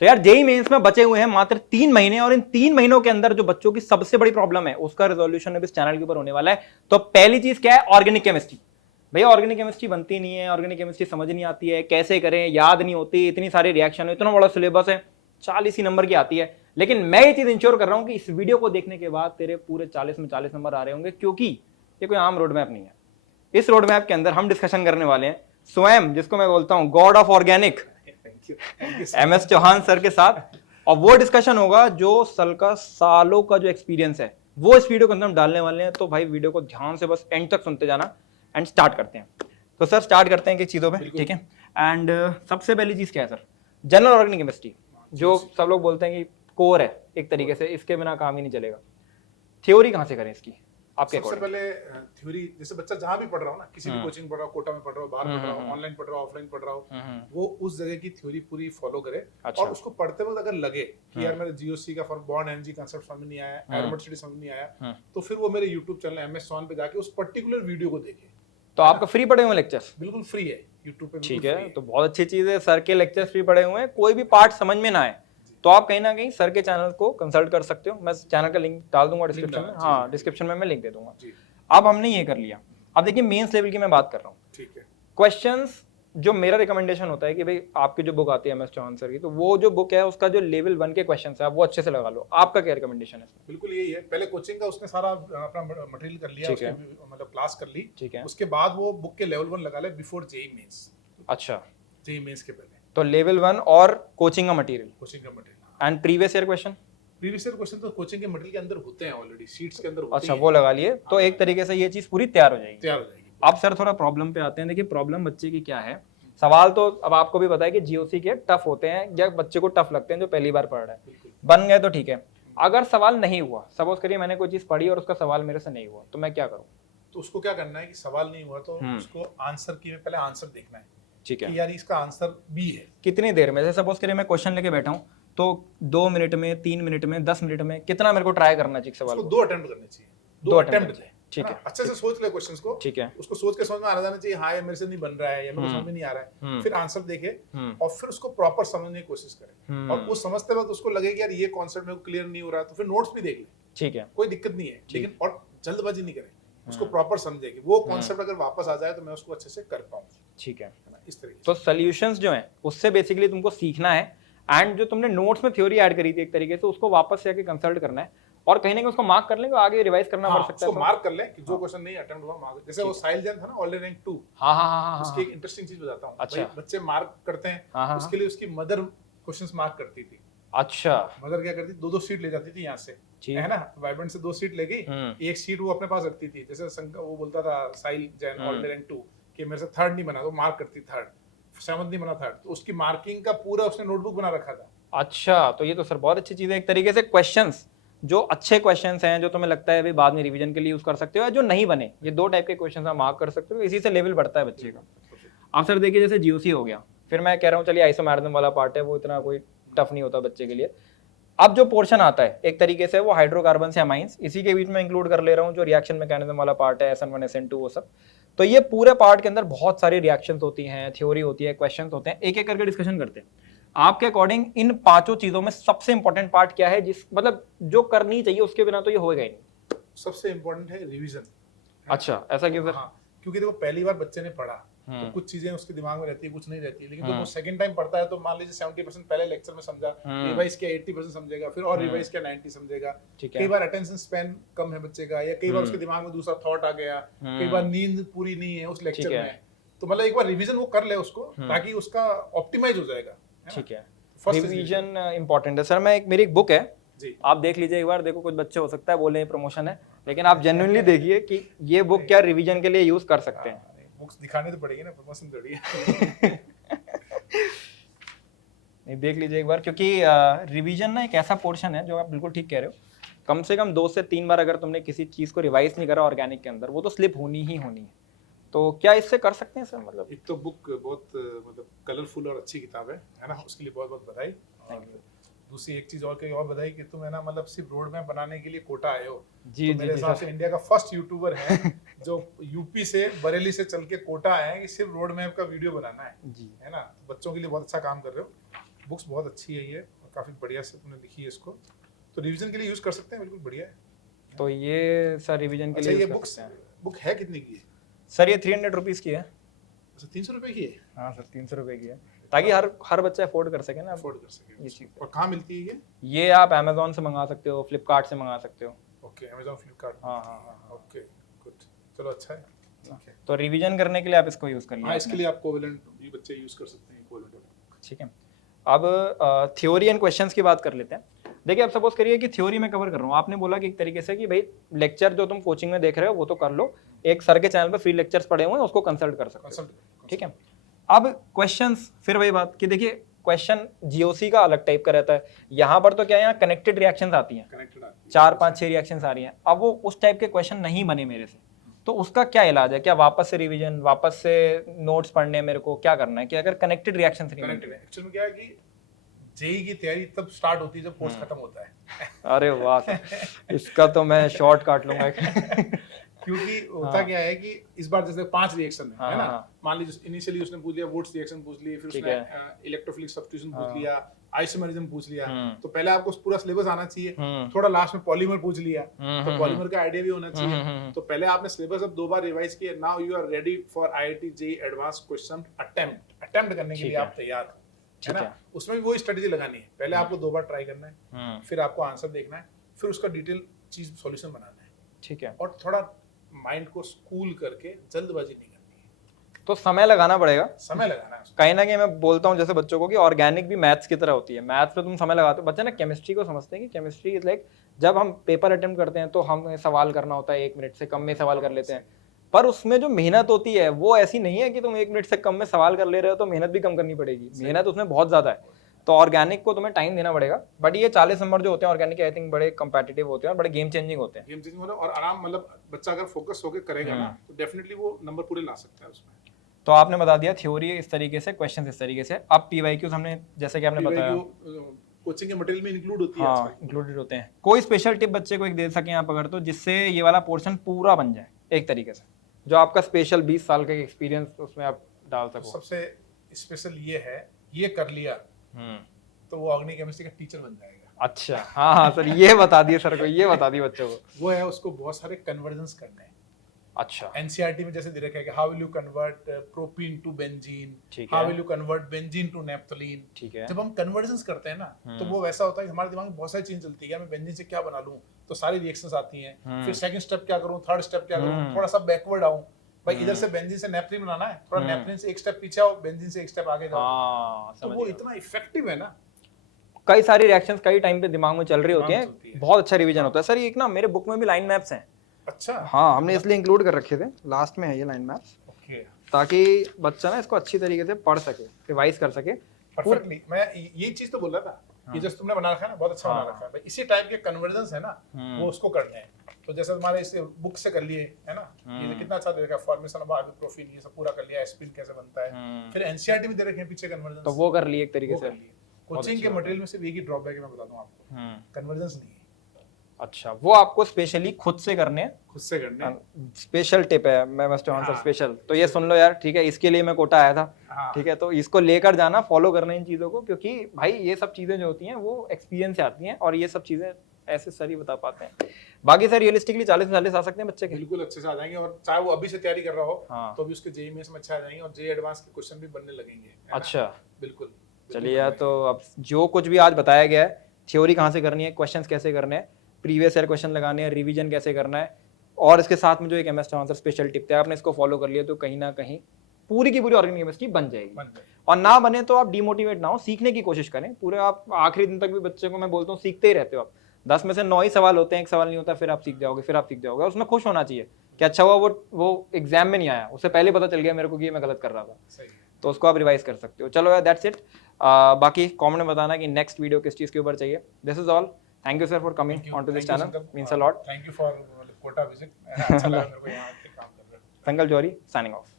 तो यार JEE mains में बचे हुए हैं मात्र 3 महीने, और इन 3 महीनों के अंदर जो बच्चों की सबसे बड़ी प्रॉब्लम है उसका रिजोल्यूशन अब इस चैनल के ऊपर होने वाला है। तो पहली चीज क्या है? Organic chemistry. भैया ऑर्गेनिक केमिस्ट्री बनती नहीं है, ऑर्गेनिक केमिस्ट्री समझ नहीं आती है, कैसे करें, याद नहीं होती, इतनी सारी रिएक्शन है, इतना बड़ा सिलेबस है, 40 ही नंबर की आती है। लेकिन मैं ये चीज इंश्योर कर रहा हूं कि इस वीडियो को देखने के बाद तेरे पूरे 40 में 40 नंबर आ रहे होंगे, क्योंकि ये कोई आम रोड मैप नहीं है। इस रोड मैप के अंदर हम डिस्कशन करने वाले हैं स्वयं, जिसको मैं बोलता हूं god of organic, MS Chauhan sir के साथ। और वो डिस्कशन होगा जो सालों का जो एक्सपीरियंस है वो इस वीडियो के अंदर हम डालने वाले हैं। तो भाई वीडियो को ध्यान से बस एंड तक सुनते जाना। एंड स्टार्ट करते हैं। तो सर स्टार्ट करते हैं किस चीज़ों पे, ठीक है। एंड सबसे पहली चीज़ क्या है सर? जनरल ऑर्गेनिक केमिस्ट्री, जो सब लोग बोलते हैं कि कोर है एक तरीके से, इसके बिना काम ही नहीं चलेगा। थ्योरी कहाँ से करें इसकी आपके सबसे अकॉर्डिंग? पहले थ्योरी, जैसे बच्चा जहाँ भी पढ़ रहा हो ना, किसी भी कोचिंग पढ़ रहा हो, कोटा में पढ़ रहा हो, बाहर पढ़ रहा हो, ऑनलाइन पढ़ रहा हो, ऑफलाइन पढ़ रहा हो, वो उस जगह की थ्योरी पूरी फॉलो करे। अच्छा। और उसको पढ़ते वक्त अगर लगे कि यार मेरे जीओसी का बॉन्ड एनर्जी कांसेप्ट समझ नहीं आया, एरोमेटिसिटी समझ नहीं आया, तो फिर वो मेरे यूट्यूब चैनल MS चौहान पे जाके उस पर्टिकुलर वीडियो को देखे। तो आपका फ्री पड़े हुए लेक्चर्स? बिल्कुल फ्री है यूट्यूब पे, ठीक है, तो बहुत अच्छी चीज है। सर के लेक्चर्स फ्री पड़े हुए हैं। कोई भी पार्ट समझ में ना आए तो आप कहीं ना कहीं सर के चैनल को कंसल्ट कर सकते हो। मैं चैनल का लिंक डाल दूंगा डिस्क्रिप्शन में। हाँ, डिस्क्रिप्शन में मैं लिंक दे दूंगा। अब हमने ये कर लिया। अब देखिए मेंस लेवल की मैं बात कर रहा हूँ। ठीक है। क्वेश्चंस जो मेरा रिकमेंडेशन होता है कि भाई आपकी जो बुक आती है MS चौहान सर की, तो वो जो बुक है उसका जो लेवल 1 के क्वेश्चंस है आप वो अच्छे से लगा लो। आपका क्या रिकमेंडेशन है? बिल्कुल यही है। पहले कोचिंग का उसने सारा अपना मटेरियल कर लिया, उसके मतलब क्लास कर ली, ठीक है। उसके बाद वो बुक के लेवल 1 लगा ले बिफोर जेई मेंस। अच्छा, जेई मेंस के पहले तो लेवल 1 और कोचिंग का मटेरियल कोचिंग का material and previous year question. Previous year question तो कोचिंग के मटेरियल के अंदर होते हैं ऑलरेडी, शीट्स के अंदर होते अच्छा, हैं। वो लगा लिए तो एक तरीके से ये चीज पूरी तैयार हो जाएगी। तैयार हो जाएगी। अब सर थोड़ा प्रॉब्लम पे आते हैं। देखिए प्रॉब्लम बच्चे की क्या है, सवाल तो अब आपको भी पता है कि जीओसी के टफ होते हैं या बच्चे को टफ लगते हैं जो पहली बार पढ़ रहा है। बन गए तो ठीक है, अगर सवाल नहीं हुआ, सपोज करिए मैंने कोई चीज पढ़ी और उसका सवाल मेरे से नहीं हुआ, तो मैं क्या करूं? तो उसको क्या करना है कि सवाल नहीं हुआ तो उसको आंसर की में पहले आंसर देखना है। ठीक है, कि यार इसका आंसर बी है। कितनी देर में, जैसे सपोज करिए मैं क्वेश्चन लेके बैठा हूं, तो 2 मिनट में, 3 मिनट में, 10 मिनट में, कितना मेरे को ट्राई करना चाहिए सवाल उसको को? 2 अटेम्प्ट करने चाहिए। 2 अटेम्प्ट ले, ठीक है। अच्छे से सोच ले क्वेश्चंस को। ठीक है। उसको सोच के समझ में आना जाना चाहिए, हाँ ये मेरे से नहीं बन रहा है या मेरे को समझ में नहीं आ रहा है। फिर आंसर देखे और फिर उसको प्रॉपर समझने की कोशिश करे। और वो समझते वक्त उसको लगे कि यार ये कॉन्सेप्ट मेरे को क्लियर नहीं हो रहा है, तो फिर नोट्स भी देख ले। ठीक है, कोई दिक्कत नहीं है, लेकिन और जल्दबाजी नहीं करे। उसको प्रॉपर समझे कि वो कॉन्सेप्ट अगर वापस आ जाए तो मैं उसको अच्छे से कर पाऊँ। ठीक है, इस तरीके तो सॉल्यूशंस जो हैं उससे बेसिकली तुमको सीखना है। एंड जो तुमने नोट्स में थ्योरी ऐड करी थी एक तरीके से, उसको वापस से आके कंसल्ट करना है और कहीं ना कहीं उसको मार्क कर लेंगे, आगे रिवाइज करना पड़ सकता है। उसको मार्क कर ले कि जो क्वेश्चन नहीं अटेम्प्ट हुआ मार्क। जैसे वो साहिल जैन था ना, ऑल रैंक 2। हाँ, उसकी एक इंटरेस्टिंग चीज बताता हूँ। अच्छा। बच्चे मार्क करते हैं, उसके लिए उसकी मदर क्वेश्चंस मार्क करती थी। अच्छा, मदर क्या करती, 2-2 सीट ले जाती थी यहाँ से, है ना, वाइब्रेंट से 2 सीट ले गई, एक सीट वो अपने पास रखती थी। जैसे वो बोलता था साहिल जैन ऑल रैंक 2 कि मेरे से 3rd नहीं बना, तो मार्क करती 3rd, 7th नहीं बना 3rd, तो उसकी मार्किंग का पूरा उसने नोटबुक बना रखा था। अच्छा, तो ये तो सर बहुत अच्छी चीज है। एक तरीके से क्वेश्चंस जो अच्छे क्वेश्चंस हैं, जो तुम्हें लगता है भी बाद में रिवीजन के लिए यूज कर सकते हो, या जो नहीं बने, ये 2 टाइप के क्वेश्चंस आप मार्क कर सकते हो। इसी से लेवल बढ़ता है बच्चे का। अब सर देखिए जैसे जीओसी हो गया, फिर मैं कह रहा हूँ चलिए आइसोमेरिज्म वाला पार्ट है, वो इतना कोई टफ नहीं होता बच्चे के लिए। अब जो पोर्शन आता है एक तरीके से वो हाइड्रोकार्बन से अमाइंस, इसी के बीच में इंक्लूड कर ले रहा हूँ जो रिएक्शन मैकेनिज्म वाला पार्ट है, SN1 SN2 वो सब। तो ये पूरे पार्ट के अंदर बहुत सारी रिएक्शंस होती हैं, थ्योरी होती है, क्वेश्चंस होते हैं, एक एक करके डिस्कशन करते हैं। आपके अकॉर्डिंग इन 5 चीजों में सबसे इंपॉर्टेंट पार्ट क्या है, जिस मतलब जो करनी चाहिए, उसके बिना तो ये होएगा ही नहीं? सबसे इंपॉर्टेंट है रिवीजन। अच्छा, ऐसा क्यों सर? हाँ, क्योंकि देखो पहली बार बच्चे ने पढ़ा तो कुछ चीजें उसके दिमाग में रहती है, कुछ नहीं रहती है। लेकिन जब वो सेकंड टाइम पढ़ता है तो मान लीजिए 70% पहले लेक्चर में समझा, रिवाइज किया 80% समझेगा, फिर और रिवाइज किया 90 समझेगा। कई बार अटेंशन स्पैन कम है बच्चे का, या कई बार उसके दिमाग में दूसरा थॉट आ गया, कई बार नींद पूरी नहीं है उस लेक्चर में। तो मतलब एक बार रिवीजन वो कर ले उसको, ताकि उसका ऑप्टिमाइज हो जाएगा। ठीक है, रिवीजन इंपॉर्टेंट है सर। मेरी एक बुक है जी, आप देख लीजिए एक बार। देखो कुछ बच्चे हो सकता है बोले प्रमोशन है, लेकिन आप जेन्युइनली देखिए कि ये बुक क्या रिवीजन के लिए यूज कर सकते हैं। बुक्स दिखाने तो पड़ेगी ना, प्रमोशन थोड़ी है। नहीं, देख लीजिए एक बार, क्योंकि रिवीजन ना एक ऐसा पोर्शन है जो आप बिल्कुल ठीक कह रहे हो। कम से कम 2 से 3 बार अगर तुमने किसी चीज को रिवाइज नहीं करा ऑर्गेनिक के अंदर, वो तो स्लिप होनी ही होनी है। तो क्या इससे कर सकते हैं सर? मतलब एक तो बुक बहुत मतलब कलरफुल और अच्छी किताब है ना, उसके लिए बहुत बहुत बधाई। दूसरी एक चीज और कहीं और बधाई कि तुम है ना, मतलब सिर्फ रोड मैप बनाने के लिए कोटा आए हो। जी, तो मेरे हिसाब से इंडिया का फर्स्ट यूट्यूबर है जो यूपी से बरेली से चल के कोटा आए हैं कि सिर्फ रोड मैप का वीडियो बनाना है, जी, है ना। बच्चों के लिए बहुत अच्छा काम कर रहे हो। बुक्स बहुत अच्छी है ये, काफी बढ़िया से तुमने लिखी है इसको, तो रिवीजन के लिए यूज कर सकते हैं, बिल्कुल बढ़िया है। तो ये सर रिवीजन के अच्छा लिए ये use कर बुक्स सकते हैं। बुक है कितने की है? सर ये 300 रुपीज़ की है। अच्छा 300 रुपए की है? हाँ सर 300 रुपये की है, ताकि हर बच्चा अफोर्ड कर सके ना। अफोर्ड कर सके ये चीज़ और कहाँ मिलती है ये आप अमेजोन से मंगा सकते हो, फ्लिपकार्ट से मंगा सकते हो। Okay Amazon Flipkart. हाँ हाँ हाँ। ओके गुड, चलो अच्छा है, ठीक है। तो रिवीजन करने के लिए आप इसको यूज़ कर हाँ लिया इसके लिए आप कोवेलेंट ये बच्चे यूज कर सकते हैं कोवेलेंट। ठीक है। अब थ्योरी एंड क्वेश्चंस की बात कर लेते हैं। देखिए अब सपोज करिए कि थ्योरी में कवर कर रहा हूँ, आपने बोला कि एक तरीके से कि भाई लेक्चर जो तुम कोचिंग में देख रहे हो वो तो कर लो, एक सर के चैनल पे फ्री लेक्चर्स पड़े हुए हैं उसको कंसल्ट कर सकते हो, ठीक है। अब क्वेश्चंस फिर वही बात कि देखिए क्वेश्चन जीओसी का अलग टाइप का रहता है, यहाँ पर तो क्या है, यहाँ कनेक्टेड रिएक्शंस आती हैं, 4 5 6 रिएक्शंस आ रही हैं। अब वो उस टाइप के क्वेश्चन नहीं बने मेरे से, तो उसका क्या इलाज है? क्या वापस से रिवीजन, वापस से नोट्स पढ़ने, मेरे को क्या करना है कि अगर कनेक्टेड रिएक्शंस नहीं बने? एक्चुअली में क्या है कि जेई की तैयारी तब स्टार्ट होती है जब कोर्स खत्म होता है। अरे वाह सर, इसका तो मैं शॉर्ट काट लूंगा। क्योंकि होता क्या है कि इस बार जैसे 5 रिएक्शन है ना, हाँ। मान लीजिए इनिशियली उसने पूछ लिया वुड्स रिएक्शन पूछ ली, फिर उसने इलेक्ट्रोफिलिक सब्स्टिट्यूशन पूछ लिया, आइसोमेरिज्म पूछ लिया, तो पहले आपको पूरा सिलेबस आना चाहिए, थोड़ा लास्ट में पॉलीमर पूछ लिया, तो पॉलीमर का आइडिया भी होना चाहिए, तो पहले आपने सिलेबस अब 2 बार रिवाइज किया, now you are ready for IIT JEE advance question attempt करने के लिए आप तैयार हो, है ना। उसमें भी वही स्ट्रेटजी लगानी है, पहले आपको 2 बार ट्राई करना है, फिर आपको आंसर देखना है, फिर उसका डिटेल चीज सॉल्यूशन बनाना है, ठीक है। और थोड़ा माइंड को स्कूल करके जल्दबाजी नहीं करनी है, तो समय लगाना पड़ेगा, समय लगाना है उसमें। कहीं ना कहीं मैं बोलता हूँ जैसे बच्चों को कि ऑर्गेनिक भी मैथ्स की तरह होती है, मैथ्स में तुम समय लगाते हो, बच्चे ना केमिस्ट्री को समझते हैं कि केमिस्ट्री इज लाइक, जब हम पेपर अटेम्प्ट करते हैं तो हमें सवाल करना होता है 1 मिनट से कम में सवाल कर लेते हैं, पर उसमें जो मेहनत होती है वो ऐसी नहीं है कि तुम 1 मिनट से कम में सवाल कर ले रहे हो तो मेहनत भी कम करनी पड़ेगी, मेहनत उसमें बहुत ज्यादा है। तो ऑर्गेनिक को तुम्हें टाइम देना पड़ेगा, बट ये 40 नंबर जो होते हैं ऑर्गेनिक आई थिंक बड़े कंपेटिटिव होते हैं और बड़े गेम चेंजिंग होते हैं। गेम चेंजिंग होता है और आराम, मतलब बच्चा अगर फोकस होकर करेगा ना तो डेफिनेटली वो नंबर पूरे ला सकता है उसमें। तो आपने बता दिया थ्योरी इस तरीके से, क्वेश्चन इस तरीके से। अब पीवाईक्यूज हमने जैसे कि आपने बताया कोचिंग के मटेरियल में इंक्लूड होती है, हाँ इंक्लूडेड होते हैं। कोई स्पेशल टिप बच्चे को एक दे सकें आप अगर, तो जिससे ये वाला पोर्शन पूरा बन जाए एक तरीके से, जो आपका स्पेशल 20 साल का एक्सपीरियंस उसमें आप डाल सको? सबसे स्पेशल ये है, ये कर लिया तो वो ऑर्गेनिक केमिस्ट्री का टीचर बन जाएगा। अच्छा हाँ हाँ सर, ये बता दिए सर को, ये बता दिए बच्चों को। वो है उसको बहुत सारे कन्वर्जन्स करने हैं। अच्छा एनसीईआरटी में जैसे दे रखा है कि how will you convert propene to benzene, how will you convert benzene to naphthalene. ठीक है। जब हम कन्वर्जन्स करते हैं ना तो वो वैसा होता है कि हमारे दिमाग में बहुत सारी चीजें चलती है, मैं बेंजीन से क्या बना लूं, तो सारी रिएक्शंस आती हैं, फिर सेकंड स्टेप क्या करूं, थर्ड स्टेप क्या करूं, थोड़ा सा बैकवर्ड आऊं, भाई इधर से बेंजीन से नेप्थलीन बनाना है, थोड़ा नेप्थलीन से एक स्टेप पीछे आओ, बेंजीन से एक स्टेप आगे जाओ, तो वो इतना इफेक्टिव है ना। कई सारी रिएक्शंस कई टाइम पे दिमाग में चल रही होती हैं, बहुत अच्छा रिवीजन होता है सर। ये एक ना मेरे बुक में भी लाइन मैप्स हैं। अच्छा हाँ, हमने इसलिए इंक्लूड कर रखे थे, लास्ट में है ये लाइन मैप्स, ताकि बच्चा ना इसको अच्छी तरीके से पढ़ सके, रिवाइज कर सके परफेक्टली। मैं ये चीज तो बोल रहा था कि जैसे तुमने बना रखा है ना, बहुत अच्छा बना रखा है भाई, इसी टाइप के कन्वर्जन्स है ना वो उसको करने हैं। तो जैसे हमारे इस बुक से कर लिए है ना, ये कितना अच्छा दे रखा है, फॉर्मेशन ऑफ आइबुप्रोफिन ये सब पूरा कर लिया, एस्पिरिन कैसे बनता है, फिर एनसीईआरटी में दे रखे हैं पीछे कन्वर्जन्स, तो वो कर लिए एक तरीके से। कोचिंग के मटेरियल में सिर्फ एक ही ड्रॉबैक है, मैं बता दूं आपको, कन्वर्जन्स नहीं है। अच्छा, वो आपको स्पेशली खुद से करने हैं, खुद से करने। स्पेशल टिप है, मैं मस्ट आंसर स्पेशल, तो ये सुन लो यार, ठीक है, इसके लिए मैं कोटा आया था, ठीक है, तो इसको लेकर जाना, फॉलो करना इन चीजों को, क्योंकि भाई ये सब चीजें जो होती हैं वो एक्सपीरियंस से आती हैं और ये सब चीजें ऐसे सर ही बता पाते हैं। बाकी सर रियलिस्टिकली 40 आ सकते हैं बच्चे के, बिल्कुल अच्छे से आ जाएंगे, और चाहे वो अभी से तैयारी कर रहा हो तो भी उसके जेईई में अच्छे आ जाएंगे, और जेईई एडवांस के क्वेश्चन भी बनने लगेंगे। अच्छा बिल्कुल। चलिए यार, तो अब जो कुछ भी आज बताया गया है, थ्योरी कहाँ से करनी है, क्वेश्चंस कैसे करने हैं, प्रीवियस ईयर क्वेश्चन लगाने हैं, रिवीजन कैसे करना है, और इसके साथ में जो एक एमएस आंसर स्पेशल टिप है, आपने इसको फॉलो कर लिया तो कहीं ना कहीं पूरी की पूरी ऑर्गेनिक केमिस्ट्री बन जाएगी। और ना बने तो आप डिमोटिवेट ना हो, सीखने की कोशिश करें पूरे, आप आखिरी दिन तक भी बच्चे को मैं बोलता हूँ सीखते ही रहते हो आप, 10 में से 9 ही सवाल होते हैं, एक सवाल नहीं होता, फिर आप सीख जाओगे, फिर आप सीख जाओगे, और उसमें खुश होना चाहिए कि अच्छा हुआ वो एग्जाम में नहीं आया, उससे पहले पता चल गया मेरे को कि मैं गलत कर रहा था, तो उसको आप रिवाइज कर सकते हो। चलो यार, दैट्स इट। बाकी कमेंट में बताना कि नेक्स्ट वीडियो किस चीज़ के ऊपर चाहिए। This is all, thank you sir for coming on to this channel, means a lot. Thank you for Kota visit, अच्छा लगा मेरे को यहाँ पे काम कर रहे हो। संकल्प जौहरी साइनिंग ऑफ।